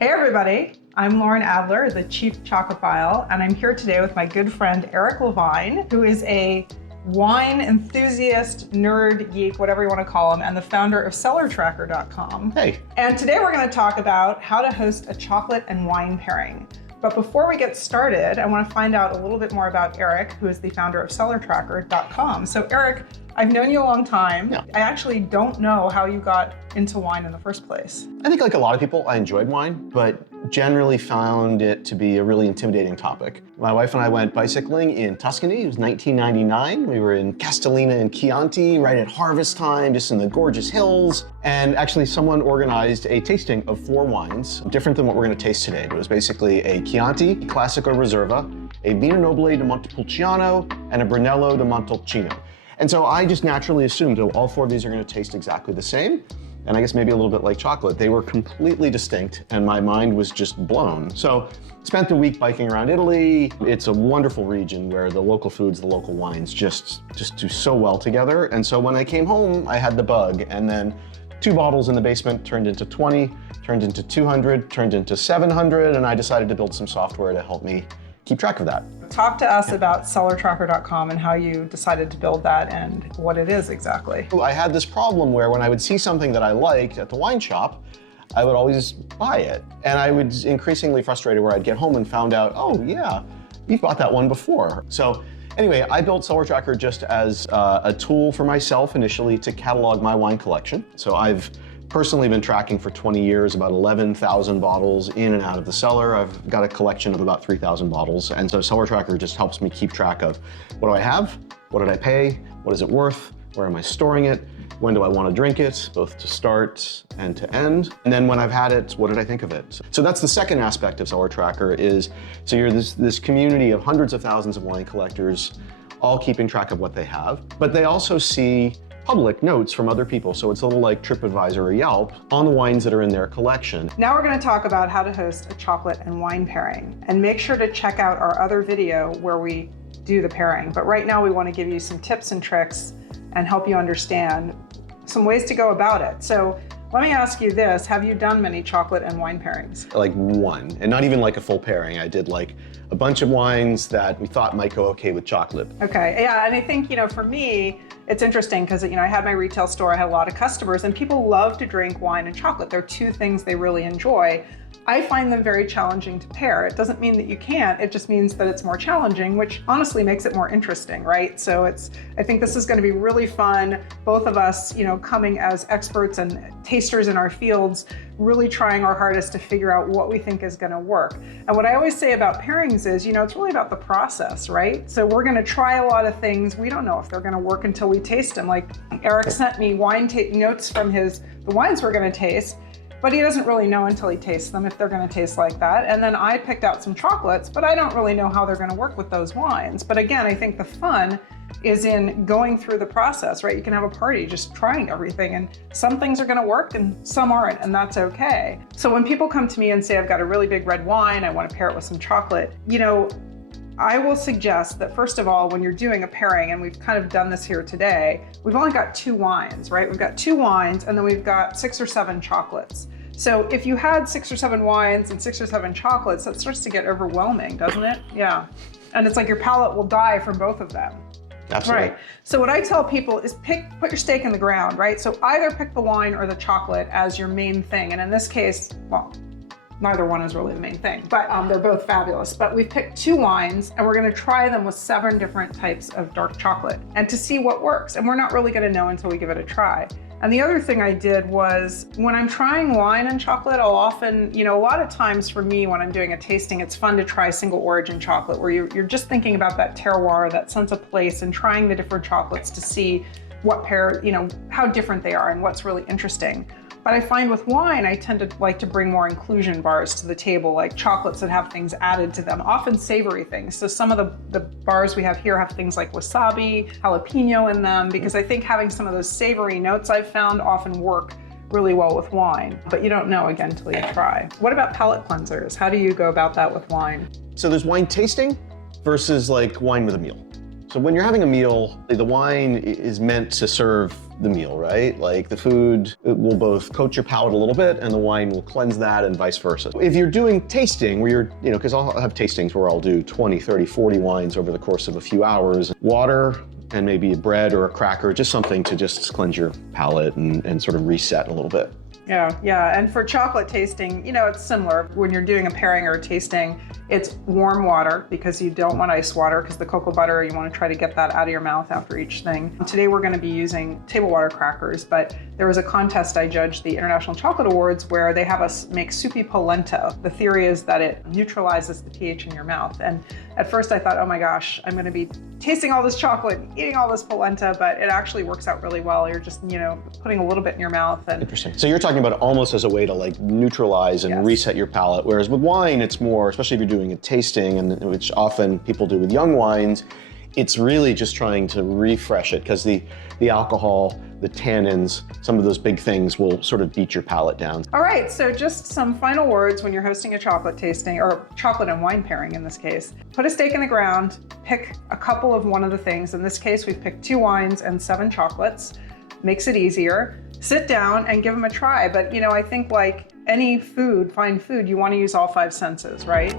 Hey everybody, I'm Lauren Adler, the Chief Chocophile, and I'm here today with my good friend Eric LeVine, who is a wine enthusiast, nerd, geek, whatever you want to call him, and the founder of cellartracker.com. Hey. And today we're going to talk about how to host a chocolate and wine pairing. But before we get started, I want to find out a little bit more about Eric, who is the founder of cellartracker.com. So Eric, I've known you a long time. Yeah. I actually don't know how you got into wine in the first place. I think like a lot of people, I enjoyed wine, but generally found it to be a really intimidating topic. My wife and I went bicycling in Tuscany. It was 1999. We were in Castellina and Chianti, right at harvest time, just in the gorgeous hills. And actually someone organized a tasting of 4 wines, different than what we're gonna taste today. But it was basically a Chianti, Classico Reserva, a Vino Nobile di Montepulciano, and a Brunello di Montalcino. And so I just naturally assumed all 4 of these are gonna taste exactly the same. And I guess maybe a little bit like chocolate. They were completely distinct and my mind was just blown. So spent the week biking around Italy. It's a wonderful region where the local foods, the local wines just do so well together. And so when I came home, I had the bug, and then 2 bottles in the basement turned into 20, turned into 200, turned into 700, and I decided to build some software to help me keep track of that. Talk to us about cellartracker.com and how you decided to build that and what it is exactly. I had this problem where when I would see something that I liked at the wine shop, I would always buy it. And I was increasingly frustrated where I'd get home and found out, oh yeah, you've bought that one before. So anyway, I built Cellar Tracker just as a tool for myself initially to catalog my wine collection. So I've personally been tracking for 20 years, about 11,000 bottles in and out of the cellar. I've got a collection of about 3,000 bottles. And so Cellar Tracker just helps me keep track of what do I have, what did I pay, what is it worth, where am I storing it, when do I want to drink it, both to start and to end. And then when I've had it, what did I think of it? So that's the second aspect of Cellar Tracker is, so you're this community of hundreds of thousands of wine collectors, all keeping track of what they have, but they also see public notes from other people. So it's a little like TripAdvisor or Yelp on the wines that are in their collection. Now we're going to talk about how to host a chocolate and wine pairing. And make sure to check out our other video where we do the pairing. But right now we want to give you some tips and tricks and help you understand some ways to go about it. So let me ask you this, have you done many chocolate and wine pairings? Like 1, and not even like a full pairing. I did like a bunch of wines that we thought might go okay with chocolate. Okay, yeah, and I think, for me, it's interesting because, I had my retail store, I had a lot of customers, and people love to drink wine and chocolate. They're 2 things they really enjoy. I find them very challenging to pair. It doesn't mean that you can't, it just means that it's more challenging, which honestly makes it more interesting, right? So I think this is gonna be really fun. Both of us, coming as experts and tasters in our fields, really trying our hardest to figure out what we think is gonna work. And what I always say about pairings is, it's really about the process, right? So we're gonna try a lot of things. We don't know if they're gonna work until we taste them. Like Eric sent me wine notes from the wines we're gonna taste, but he doesn't really know until he tastes them if they're gonna taste like that. And then I picked out some chocolates, but I don't really know how they're gonna work with those wines. But again, I think the fun is in going through the process, right? You can have a party just trying everything, and some things are gonna work and some aren't, and that's okay. So when people come to me and say, I've got a really big red wine, I wanna pair it with some chocolate, I will suggest that first of all, when you're doing a pairing, and we've kind of done this here today, we've only got 2 wines, right? We've got 2 wines and then we've got 6 or 7 chocolates. So if you had 6 or 7 wines and 6 or 7 chocolates, that starts to get overwhelming, doesn't it? Yeah. And it's like your palate will die from both of them. Absolutely. Right. So what I tell people is put your stake in the ground, right? So either pick the wine or the chocolate as your main thing. And in this case, well, neither one is really the main thing, but they're both fabulous. But we've picked 2 wines and we're gonna try them with 7 different types of dark chocolate and to see what works. And we're not really gonna know until we give it a try. And the other thing I did was when I'm trying wine and chocolate, I'll often, a lot of times for me when I'm doing a tasting, it's fun to try single origin chocolate where you're just thinking about that terroir, that sense of place, and trying the different chocolates to see what pair, how different they are and what's really interesting. But I find with wine, I tend to like to bring more inclusion bars to the table, like chocolates that have things added to them, often savory things. So some of the bars we have here have things like wasabi, jalapeno in them, because I think having some of those savory notes I've found often work really well with wine, but you don't know again until you try. What about palate cleansers? How do you go about that with wine? So there's wine tasting versus like wine with a meal. So when you're having a meal, the wine is meant to serve the meal, right? Like the food will both coat your palate a little bit and the wine will cleanse that and vice versa. If you're doing tasting where you're, because I'll have tastings where I'll do 20, 30, 40 wines over the course of a few hours, water and maybe a bread or a cracker, just something to just cleanse your palate and sort of reset a little bit. Yeah. And for chocolate tasting, it's similar. When you're doing a pairing or a tasting, it's warm water because you don't want ice water because the cocoa butter, you want to try to get that out of your mouth after each thing. Today we're going to be using table water crackers, but there was a contest I judged, the International Chocolate Awards, where they have us make soupy polenta. The theory is that it neutralizes the pH in your mouth. And at first I thought, oh my gosh, I'm going to be tasting all this chocolate, eating all this polenta, but it actually works out really well. You're just, putting a little bit in your mouth. And interesting. So you're talking about it almost as a way to like neutralize and reset your palate. Whereas with wine, it's more, especially if you're doing a tasting, and which often people do with young wines, it's really just trying to refresh it because the alcohol, the tannins, some of those big things will sort of beat your palate down. All right, so just some final words when you're hosting a chocolate tasting, or chocolate and wine pairing in this case. Put a stake in the ground, pick a couple of one of the things. In this case, we've picked 2 wines and 7 chocolates. Makes it easier. Sit down and give them a try. But I think like any food, fine food, you want to use all 5 senses, right?